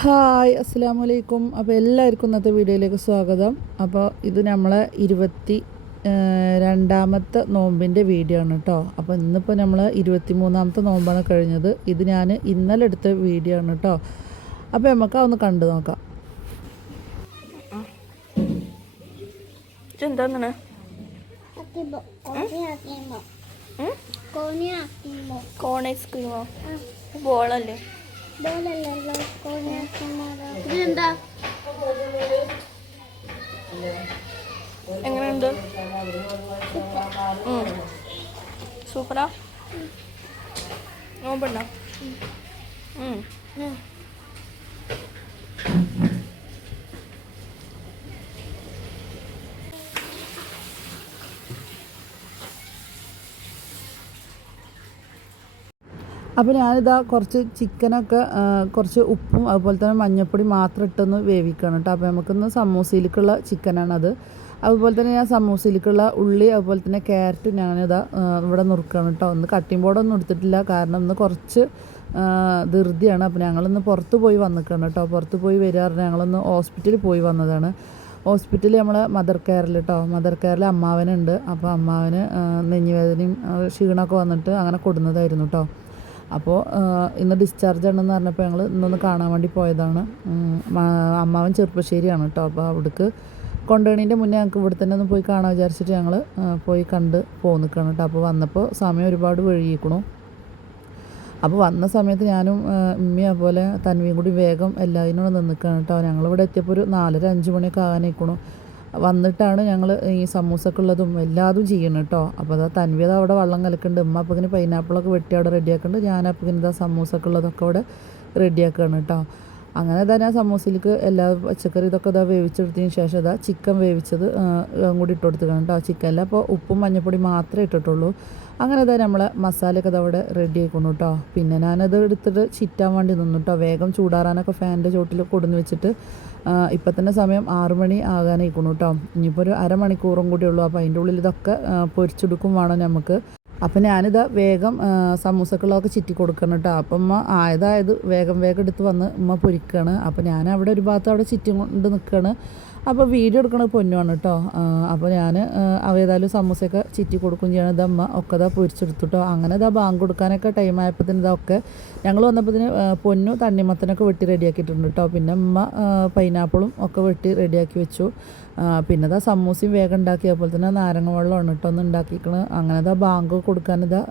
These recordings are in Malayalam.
ഹായ് അസ്സാം വലൈക്കും അപ്പോൾ എല്ലാവർക്കും ഇന്നത്തെ വീഡിയോയിലേക്ക് സ്വാഗതം. അപ്പോൾ ഇത് നമ്മളെ ഇരുപത്തി രണ്ടാമത്തെ നോമ്പിന്റെ വീഡിയോ ആണ് കേട്ടോ അപ്പോൾ ഇന്നിപ്പോൾ നമ്മൾ ഇരുപത്തി മൂന്നാമത്തെ നോമ്പാണ് കഴിഞ്ഞത്. ഇത് ഞാൻ ഇന്നലെ എടുത്ത വീഡിയോ ആണ് കേട്ടോ അപ്പോൾ നമുക്ക് അതൊന്ന് കണ്ടു നോക്കാം. എന്താണ് കോൺ ഐസ്ക്രീമോ? ബോളല്ലേ? ഇതെന്താ എങ്ങനെയുണ്ട്. സൂപ്പറാ? നോമ്പുണ്ടോ? അപ്പോൾ ഞാനിതാ കുറച്ച് ചിക്കനൊക്കെ കുറച്ച് ഉപ്പും അതുപോലെ തന്നെ മഞ്ഞൾപ്പൊടി മാത്രം ഇട്ടൊന്ന് വേവിക്കണം കേട്ടോ. അപ്പോൾ നമുക്കൊന്ന് സമൂസയിലേക്കുള്ള ചിക്കനാണത്. അതുപോലെ തന്നെ ഞാൻ സമൂസയിലേക്കുള്ള ഉള്ളി അതുപോലെ തന്നെ ക്യാരറ്റും ഞാനിതാ ഇവിടെ നുറുക്കണം കേട്ടോ. ഒന്ന് കട്ടിംഗ് ബോർഡൊന്നും എടുത്തിട്ടില്ല. കാരണം ഇന്ന് കുറച്ച് ധൃതിയാണ്. അപ്പോൾ ഞങ്ങളൊന്ന് പുറത്ത് പോയി വന്നിക്കണം കേട്ടോ. പുറത്ത് പോയി പറഞ്ഞാൽ ഞങ്ങളൊന്ന് ഹോസ്പിറ്റലിൽ പോയി വന്നതാണ്. ഹോസ്പിറ്റലിൽ നമ്മൾ മദർ കെയറിൽ കേട്ടോ. മദർ കെയറിൽ അമ്മാവനുണ്ട്. അപ്പോൾ അമ്മാവന് നെഞ്ഞുവേദനയും ക്ഷീണമൊക്കെ വന്നിട്ട് അങ്ങനെ കൊടുന്നതായിരുന്നു കേട്ടോ. അപ്പോൾ ഇന്ന് ഡിസ്ചാർജ് ആണെന്ന് പറഞ്ഞപ്പോൾ ഞങ്ങൾ ഇന്നൊന്ന് കാണാൻ വേണ്ടി പോയതാണ്. അമ്മാവൻ ചെറുപ്പശ്ശേരിയാണ് കേട്ടോ. അപ്പോൾ അവിടേക്ക് കൊണ്ടുപോണീന്റെ മുന്നേ ഞങ്ങൾക്ക് ഇവിടെ തന്നെ ഒന്ന് പോയി കാണാൻ വിചാരിച്ചിട്ട് ഞങ്ങൾ പോയി കണ്ട് പോയി നിൽക്കണം കേട്ടോ. അപ്പോൾ വന്നപ്പോൾ സമയം ഒരുപാട് വഴുകിക്കണു അപ്പോൾ വന്ന സമയത്ത് ഞാനും ഉമ്മി അതുപോലെ തൻവിയും കൂടി വേഗം എല്ലാവരും കൂടെ നിന്നിക്കാണ് കേട്ടോ. ഞങ്ങളിവിടെ എത്തിയപ്പോൾ ഒരു നാലര അഞ്ച് മണിയൊക്കെ ആകാനായിക്കണു. വന്നിട്ടാണ് ഞങ്ങൾ ഈ സമൂസൊക്കെ ഉള്ളതും എല്ലാതും ചെയ്യണം കേട്ടോ അപ്പോൾ അതാ തൻവി അവിടെ വെള്ളം കലക്കുന്നുണ്ട് ഉമ്മ ഇങ്ങനെ പൈനാപ്പിളൊക്കെ വെട്ടി അവിടെ റെഡിയാക്കുന്നുണ്ട് ഇങ്ങനെ ഇതാ സമൂസൊക്കെ ഉള്ളതൊക്കെ അവിടെ റെഡിയാക്കുകയാണ് കേട്ടോ അങ്ങനെ തന്നെ ഞാൻ സമൂസയിലേക്ക് എല്ലാ പച്ചക്കറി ഇതൊക്കെ ഇതാ വേവിച്ചെടുത്തതിന് ശേഷം ഇതാ ചിക്കൻ വേവിച്ചത് ഇതും കൂടി ഇട്ട് കൊടുത്തുക്കണം കേട്ടോ ചിക്കനിൽ. അപ്പോൾ ഉപ്പും മഞ്ഞൾപ്പൊടി മാത്രമേ ഇട്ടിട്ടുള്ളൂ. അങ്ങനെ ഇതാ നമ്മളെ മസാലയൊക്കെ ഇതാ അവിടെ റെഡി ആയിക്കുന്നു കേട്ടോ. പിന്നെ ഞാനത് എടുത്തിട്ട് ചിറ്റാൻ വേണ്ടി നിന്നു കേട്ടോ. വേഗം ചൂടാറാനൊക്കെ ഫാനിന്റെ ചോട്ടിൽ കൊടുന്ന് വെച്ചിട്ട് ഇപ്പം തന്നെ സമയം ആറ് മണി ആകാനായിക്കുന്നു കേട്ടോ. ഇനിയിപ്പോൾ ഒരു അരമണിക്കൂറും കൂടി ഉള്ളൂ. അപ്പോൾ അതിന്റെ ഉള്ളിൽ ഇതൊക്കെ പൊരിച്ചെടുക്കും വേണം നമുക്ക്. അപ്പം ഞാനിത് വേഗം സമൂസക്കളൊക്കെ ചിറ്റി കൊടുക്കണം കേട്ടോ അപ്പം അമ്മ ആയതായത് വേഗം വേഗം എടുത്ത് വന്ന് ഉമ്മ പൊരിക്കുകയാണ് അപ്പം ഞാൻ അവിടെ ഒരു ഭാഗത്ത് അവിടെ ചിറ്റി കൊണ്ട് നിൽക്കുകയാണ് അപ്പോൾ വീഡിയോ എടുക്കണത് പൊന്നുമാണ് കേട്ടോ അപ്പോൾ ഞാൻ അവ ഏതായാലും സമൂസയൊക്കെ ചിറ്റി കൊടുക്കും ചെയ്യണം. ഇതമ്മ ഒക്കെ ഇതാ പൊരിച്ചെടുത്തു കേട്ടോ അങ്ങനെ ഇതാ ബാങ്ക് കൊടുക്കാനൊക്കെ ടൈം ആയപ്പോഴത്തേന് ഇതൊക്കെ ഞങ്ങൾ വന്നപ്പോഴത്തേന് പൊന്നു തണ്ണിമത്തനൊക്കെ വെട്ടി റെഡിയാക്കിയിട്ടുണ്ട് കേട്ടോ പിന്നെ അമ്മ പൈനാപ്പിളും ഒക്കെ വെട്ടി റെഡിയാക്കി വെച്ചു. പിന്നെ ഇതാ സമൂസയും വേഗം ഉണ്ടാക്കി. അതുപോലെ തന്നെ നാരങ്ങ വെള്ളം കേട്ടോ ഉണ്ടാക്കിക്കണ് അങ്ങനെ ഇതാ ബാങ്ക് കൊടുക്കാനിതാ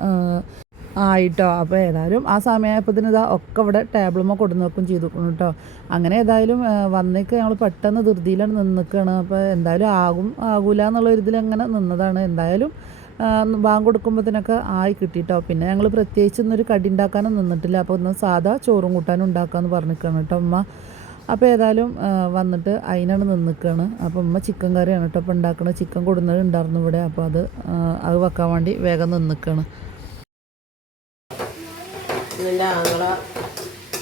ആയിട്ടോ. അപ്പോൾ ഏതായാലും ആ സമയമായപ്പോഴത്തേന് ഇതാ ഒക്കെ ഇവിടെ ടേബിളുമ്മ കൊടുന്ന് വെക്കും ചെയ്തു. കേട്ടോ അങ്ങനെ ഏതായാലും വന്നേക്ക് ഞങ്ങൾ പെട്ടെന്ന് ധൃതിയിലാണ് നിന്നിക്കുകയാണ് അപ്പോൾ എന്തായാലും ആകും ആകൂല എന്നുള്ള ഇതിൽ അങ്ങനെ നിന്നതാണ്. എന്തായാലും ബാങ്ക് കൊടുക്കുമ്പോഴത്തേനൊക്കെ ആയി കിട്ടിയിട്ടോ പിന്നെ ഞങ്ങൾ പ്രത്യേകിച്ച് ഇന്നൊരു കടി ഉണ്ടാക്കാനും നിന്നിട്ടില്ല. അപ്പോൾ ഒന്ന് സാധാ ചോറും കൂട്ടാനും ഉണ്ടാക്കാമെന്ന് പറഞ്ഞിരിക്കുകയാണ് കേട്ടോ അമ്മ അപ്പോൾ ഏതായാലും വന്നിട്ട് അതിനാണ് നിന്നിക്കുകയാണ് അപ്പോൾ ഉമ്മ ചിക്കൻ കറിയാണ് കേട്ടോ അപ്പോൾ ഉണ്ടാക്കുന്നത് ചിക്കൻ കൊടുന്നത് ഉണ്ടായിരുന്നു ഇവിടെ. അപ്പോൾ അത് അത് വെക്കാൻ വേണ്ടി വേഗം നിന്നിക്കുകയാണ് എന്റെ ആങ്ങള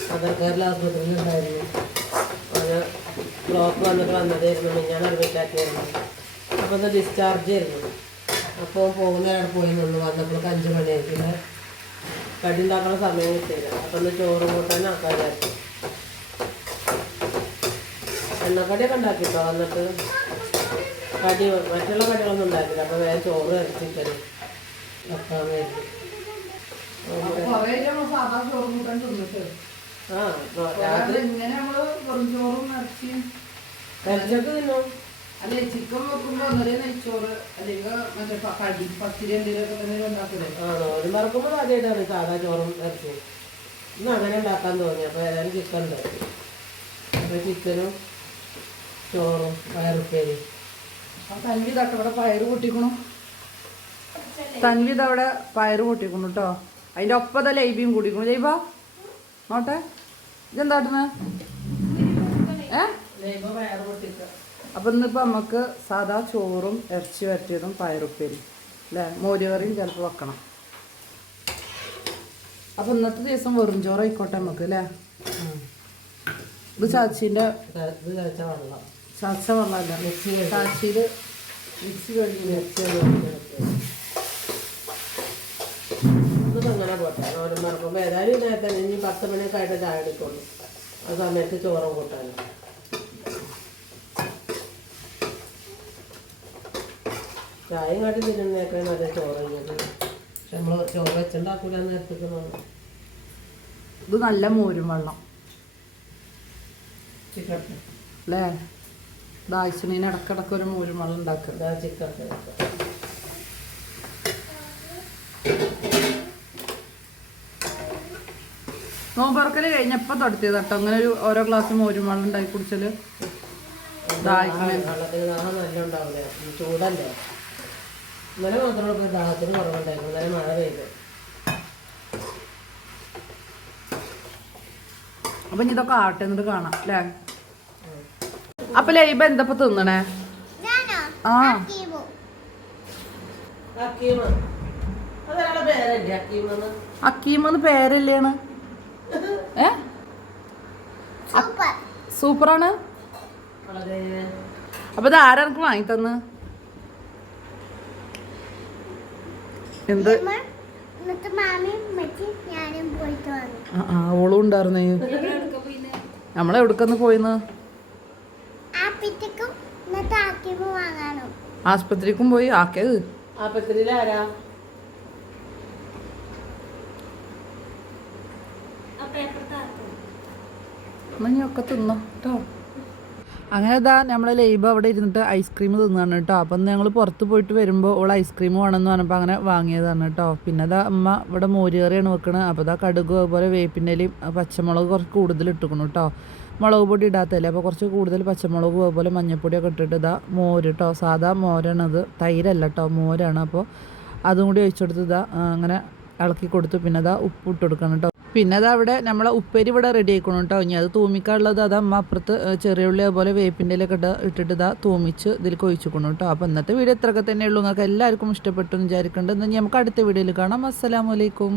മദർ ആസ്പത്രിയിൽ ഉണ്ടായിരുന്നു. അത് ബ്ലോക്ക് വന്നിട്ട് വന്നതായിരുന്നു. ഞാൻ അഡ്മിറ്റാക്കിയായിരുന്നു അപ്പോൾ ഒന്ന് ഡിസ്ചാർജ് ആയിരുന്നു. അപ്പോൾ പോകുന്ന പോയി പോയെന്നുള്ളൂ വന്നപ്പോൾ അഞ്ച് മണിയായിരിക്കും കടി ഉണ്ടാക്കുന്ന സമയം കിട്ടിയില്ല. അപ്പോൾ ഒന്ന് ചോറും കൂട്ടാൻ വിചാരിച്ചു. എണ്ണക്കടിയൊക്കെ ഉണ്ടാക്കിട്ടോ വന്നിട്ട്. കടി മറ്റുള്ള കടികളൊന്നും ഉണ്ടാക്കില്ല അപ്പോൾ വേറെ ചോറ് ഇറച്ചിക്കറി വെക്കാൻ വേണ്ടി അല്ലെ ചിക്കൻ വെക്കുമ്പോ ഒന്നരേ നെയ്ച്ചോറ് അല്ലെങ്കിൽ മറ്റേ പ- കടി പത്തിരി എന്തെങ്കിലുമൊക്കെ തന്നെ ഉണ്ടാക്കൂലേ. ആണോ ഒരു മറക്കുമ്പോൾ ആദ്യമായിട്ടാണ് സാധാ ചോറും ഇറച്ചി. ഇന്ന് അങ്ങനെ ഉണ്ടാക്കാൻ തോന്നി അപ്പൊ ഏതായാലും ചിക്കൻ ഉണ്ടാക്കി. അപ്പൊ ചിക്കനും ചോറും പയറുപ്പേരി. തൻവിത് അവിടെ പയറ് പൊട്ടിക്കണം. അവിടെ പയറ് പൊട്ടിക്കണു കേട്ടോ അതിന്റെ ഒപ്പത്തെ ലൈബിയും കുടിക്കും ലൈബ നോട്ടെ. ഇതെന്താട്ടുന്ന ഏ? അപ്പം ഇന്നിപ്പോൾ നമുക്ക് സാധാ ചോറും ഇറച്ചി വരട്ടിയതും പയറുപ്പേരി അല്ലേ? മോരുകറിയും ചിലപ്പോൾ വെക്കണം. അപ്പൊ ഇന്നത്തെ ദിവസം വെറും ചോറ് ആയിക്കോട്ടെ നമുക്ക് അല്ലേ? ഇത് ചാച്ചീന്റെ ചാച്ച വെള്ളം ചാച്ച വെള്ളമല്ല ചാച്ചിയിൽ മിക്സി കഴിഞ്ഞ് ഇത് പോട്ടെ. ഓരോ മറക്കുമ്പോൾ ഏതായാലും നേരത്തെ ഇനി പത്ത് മണിയൊക്കെ ആയിട്ട് ചായ എടുക്കുള്ളൂ ആ സമയത്ത് ചോറും കൂട്ടാനും. ചായയും കാട്ടി തിരുന്നേക്കെ നല്ല ചോറ് കഴിഞ്ഞത് പക്ഷെ നമ്മൾ ചോറ് വെച്ചുണ്ടാക്കൂല നേരത്തേക്ക് ഇത് നല്ല മോരും വെള്ളം. ചിക്കൻ അല്ലേ? ഇടക്കിടക്ക് ഒരു മോരും വെള്ളം ഉണ്ടാക്കുക. ചിക്കൻ നോമ്പറക്കൽ കഴിഞ്ഞപ്പോൾ തുടത്തിയത് കേട്ടോ അങ്ങനെ ഒരു ഓരോ ഗ്ലാസ് മോരും വെള്ളം ഉണ്ടാക്കി കുടിച്ചാൽ ദാഹിക്കണേ നല്ല ഉണ്ടാവില്ല ചൂടല്ലേ? ഇന്നലെ മാത്രമേ ദാഹത്തിന് കുറവുണ്ടായിരുന്നു. ഇന്നലെ മഴ പെയ്തു. അപ്പൊ ഇനി ഇതൊക്കെ ആട്ടെ എന്നിട്ട് കാണാം അല്ലേ അപ്പൊ ലൈബ എന്തപ്പോ തിന്നണേ? ഞാനോ? ആ. അക്കീമെന്ന് പേരല്ലേണ്. ഏ? സൂപ്പറാണ്. അപ്പൊ ഇത് ആരാ എനിക്ക് വാങ്ങി തന്ന്? എന്ത്? ആ, ഓളും ഉണ്ടായിരുന്നേ. നമ്മളെവിടുക്കന്ന് പോയിന്ന്? ആസ്പത്രിക്കും പോയി. ആക്കിയത്? ആ പത്തിരിയിലാരാ എന്നാ ഞാൻ ഒക്കെ കേട്ടോ അങ്ങനെ ഇതാ നമ്മളെ ലൈബ് അവിടെ ഇരുന്നിട്ട് ഐസ്ക്രീം തിന്നാണ് കേട്ടോ അപ്പം ഞങ്ങൾ പുറത്ത് പോയിട്ട് വരുമ്പോൾ ഓൾ ഐസ്ക്രീം വേണമെന്ന് പറഞ്ഞപ്പോൾ അങ്ങനെ വാങ്ങിയതാണ് കേട്ടോ പിന്നെ അതാ അമ്മ ഇവിടെ മോരുകറിയാണ് വെക്കണത് അപ്പോൾ അതാ കടുക് അതുപോലെ വേപ്പിന്റെലയും പച്ചമുളക് കുറച്ച് കൂടുതൽ ഇട്ടുക്കണം കേട്ടോ മുളക് പൊടി ഇടാത്തല്ലേ അപ്പോൾ കുറച്ച് കൂടുതൽ പച്ചമുളകും അതുപോലെ മഞ്ഞൾപ്പൊടിയൊക്കെ ഇട്ടിട്ട് ഇതാ മോര് കേട്ടോ സാധാ മോരാണത് തൈരല്ല കേട്ടോ മോരാണ്. അപ്പോൾ അതും കൂടി ഒഴിച്ചെടുത്ത് ഇതാ അങ്ങനെ ഇളക്കി കൊടുത്തു. പിന്നെ അതാ ഉപ്പ് ഇട്ട് കൊടുക്കണം കേട്ടോ പിന്നെ അത് അവിടെ നമ്മളെ ഉപ്പേരി ഇവിടെ റെഡി ആയിക്കണം കേട്ടോ ഇനി അത് തൂമിക്കാനുള്ളത് അത് അമ്മ അപ്പുറത്ത് ഏ, ചെറിയ ഉള്ളി അതുപോലെ വേപ്പിന്റെ ഒക്കെ ഇട്ട് ഇട്ടിട്ട് ഇതാ തൂമിച്ച് ഇതിലേക്ക് ഒഴിച്ചിക്കണം കേട്ടോ അപ്പോൾ ഇന്നത്തെ വീഡിയോ ഇത്രയൊക്കെ തന്നെ ഉള്ളൂ നിങ്ങൾക്ക് എല്ലാവർക്കും ഇഷ്ടപ്പെട്ടു എന്ന് വിചാരിക്കുന്നുണ്ട് എന്നാൽ നമുക്ക് അടുത്ത വീഡിയോയിൽ കാണാം. അസ്സലാമലൈക്കും